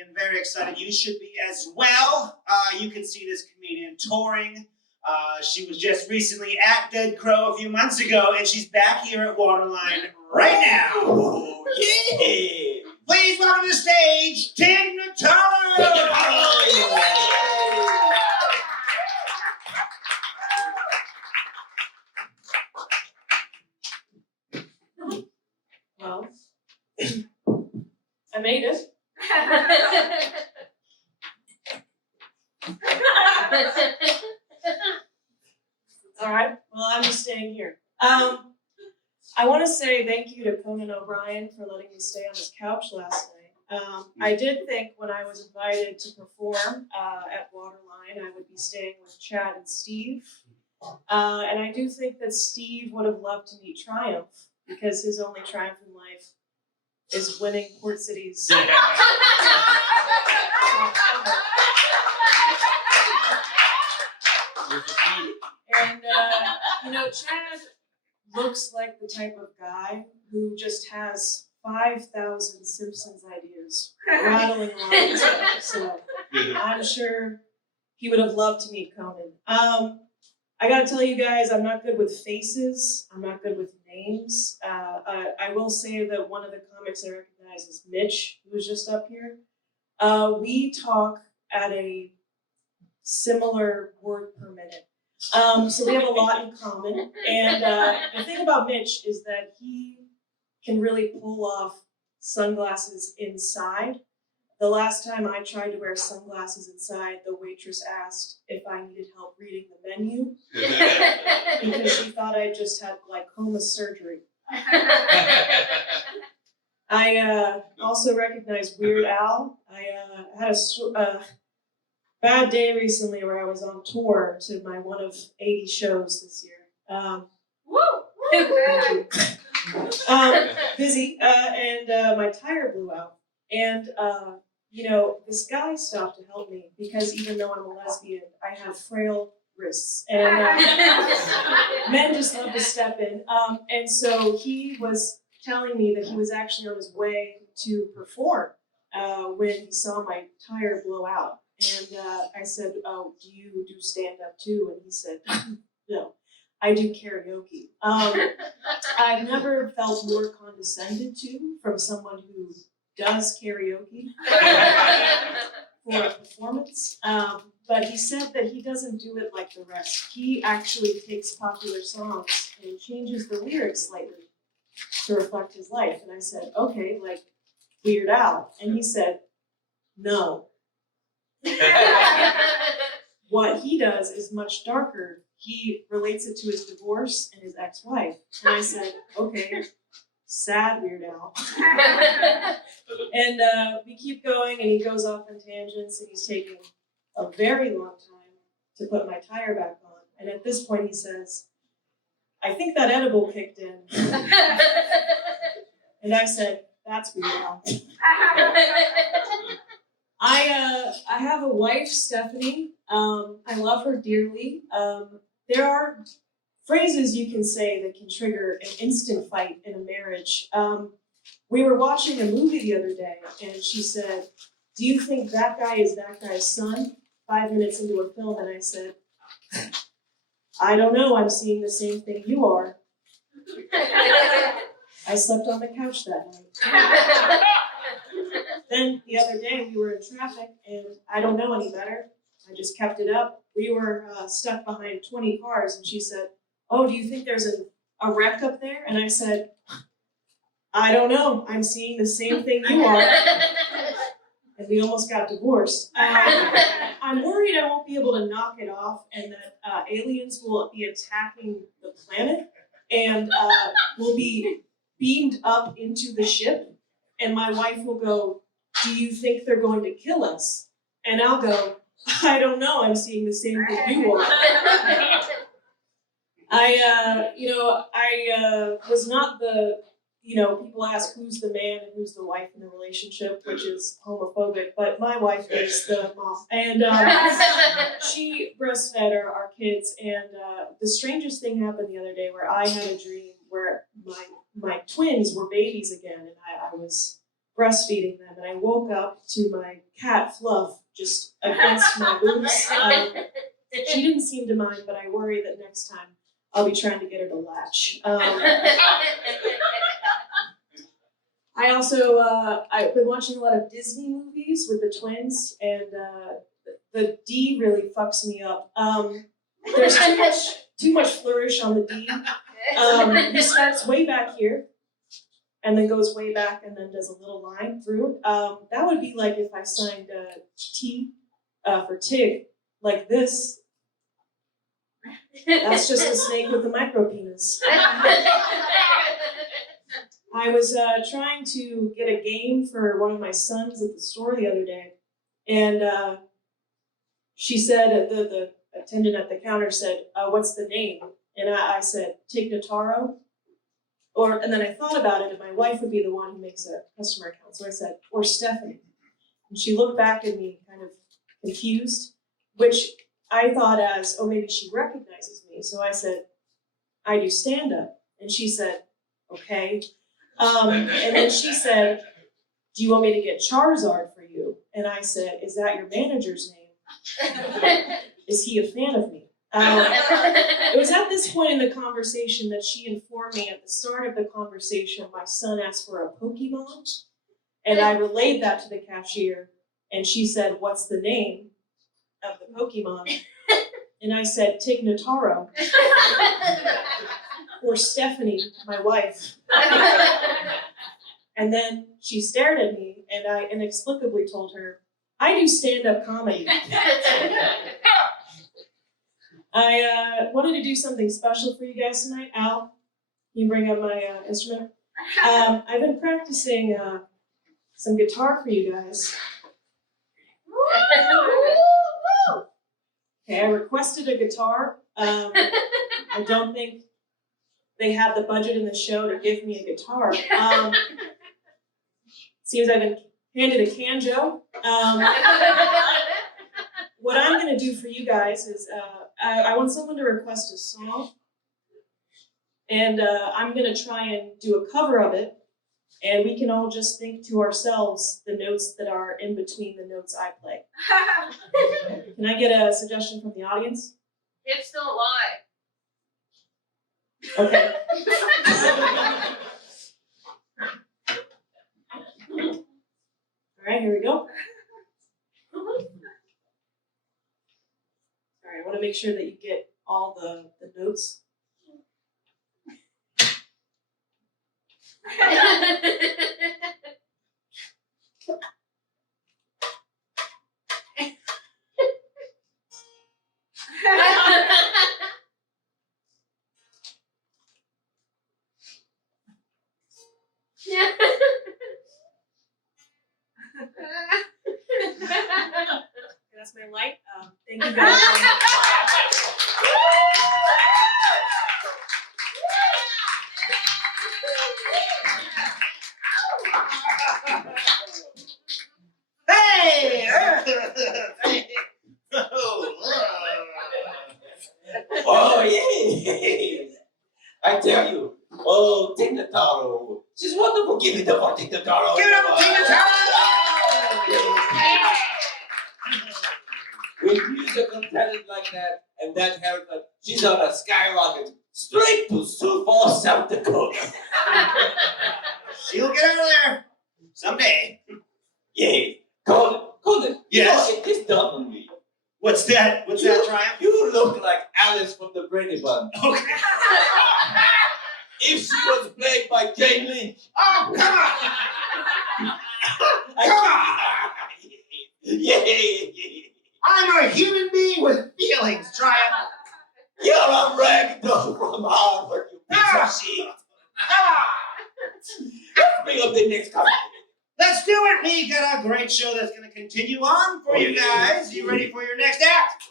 comedian. Very excited. You should be as well. You can see this comedian touring. She was just recently at Dead Crow a few months ago, and she's back here at Waterline right now. Oh, yeah! Please welcome to the stage, Notaro! Well, I made it. All right, well, I'm just staying here. I want to say thank you to Conan O'Brien for letting me stay on his couch last night. I did think when I was invited to perform at Waterline, I would be staying with Chad and Steve. And I do think that Steve would have loved to meet Triumph, because his only triumph in life is winning Port City's. And, Chad looks like the type of guy who just has 5,000 Simpsons ideas rattling around his head. So I'm sure he would have loved to meet Conan. I gotta tell you guys, I'm not good with faces. I'm not good with names. I will say that one of the comics I recognize is Mitch, who was just up here. We talk at a similar word per minute. So we have a lot in common. And the thing about Mitch is that he can really pull off sunglasses inside. The last time I tried to wear sunglasses inside, the waitress asked if I needed help reading the menu because she thought I just had glaucoma surgery. I also recognize Weird Al. I had a bad day recently where I was on tour to my one of 80 shows this year. Busy, and my tire blew out. And this guy stopped to help me because even though I'm a lesbian, I have frail wrists. And men just love to step in. And so he was telling me that he was actually on his way to perform when he saw my tire blow out. And I said, "Oh, do you do stand-up too?" And he said, "No, I do karaoke." I've never felt more condescended to from someone who does karaoke for a performance. But he said that he doesn't do it like the rest. He actually takes popular songs and changes the lyrics slightly to reflect his life. And I said, "Okay, like Weird Al." And he said, "No." What he does is much darker. He relates it to his divorce and his ex-wife. And I said, "Okay, sad Weird Al." And we keep going, and he goes off on tangents, and he's taking a very long time to put my tire back on. And at this point, he says, "I think that edible kicked in." And I said, "That's Weird Al." I have a wife, Stephanie. I love her dearly. There are phrases you can say that can trigger an instant fight in a marriage. We were watching a movie the other day, and she said, "Do you think that guy is that guy's son?" 5 minutes into a film, and I said, "I don't know, I'm seeing the same thing you are." I slept on the couch that night. Then the other day we were in traffic, and I don't know any better. I just kept it up. We were stuck behind 20 cars, and she said, "Oh, do you think there's a wreck up there?" And I said, "I don't know. I'm seeing the same thing you are." And we almost got divorced. I'm worried I won't be able to knock it off, and that aliens will be attacking the planet, and will be beamed up into the ship, and my wife will go, "Do you think they're going to kill us?" And I'll go, "I don't know, I'm seeing the same thing you are." I was not the, people ask who's the man and who's the wife in the relationship, which is homophobic, but my wife is the mom. And she breastfed our kids, and the strangest thing happened the other day where I had a dream where my twins were babies again, and I was breastfeeding them, and I woke up to my cat Fluff just against my boobs. She didn't seem to mind, but I worry that next time I'll be trying to get her to latch. I also, I've been watching a lot of Disney movies with the twins, and the D really fucks me up. There's too much flourish on the D. He starts way back here, and then goes way back, and then does a little line through. That would be like if I signed T for Tig, like this. That's just a snake with a micro penis. I was trying to get a game for one of my sons at the store the other day, and she said, the attendant at the counter said, "What's the name?" And I said, "Tig Notaro." And then I thought about it, and my wife would be the one who makes a customer account, so I said, "Or Stephanie." And she looked back at me, kind of confused, which I thought as, oh, maybe she recognizes me. So I said, "I do stand-up." And she said, "Okay." And then she said, "Do you want me to get Charizard for you?" And I said, "Is that your manager's name? Is he a fan of me?" It was at this point in the conversation that she informed me at the start of the conversation, my son asked for a Pokemon. And I relayed that to the cashier. And she said, "What's the name of the Pokemon?" And I said, "Tig Notaro." Or Stephanie, my wife. And then she stared at me, and I inexplicably told her, "I do stand-up comedy." I wanted to do something special for you guys tonight. Al, can you bring up my instrument? I've been practicing some guitar for you guys. Okay, I requested a guitar. I don't think they have the budget in the show to give me a guitar. Seems I've been handed a banjo. What I'm going to do for you guys is I want someone to request a song, and I'm going to try and do a cover of it, and we can all just think to ourselves the notes that are in between the notes I play. Can I get a suggestion from the audience? Hips don't lie. Okay. All right, here we go. All right, I want to make sure that you get all the notes. That's my light. Thank you guys. Hey! Oh, yeah. I tell you. Oh, Tig Notaro. She's wonderful. Give it up for Tig Notaro. Give it up for Tig Notaro! With musical talent like that and that haircut, she's on a skyrocket straight to Sioux Falls, South Dakota. She'll get out of there someday. Yeah. Conan. Yes? You know, it is done on me. What's that? What's that, Triumph? You look like Alice from the Brady Bunch. Okay. If she was played by Jane Lynch. Oh, come on! Come on! Yeah. I'm a human being with feelings, Triumph. You're a ragdoll from Harvard, you piece of shit. Let's bring up the next couple. Let's do it. We got a great show that's going to continue on for you guys. You ready for your next act?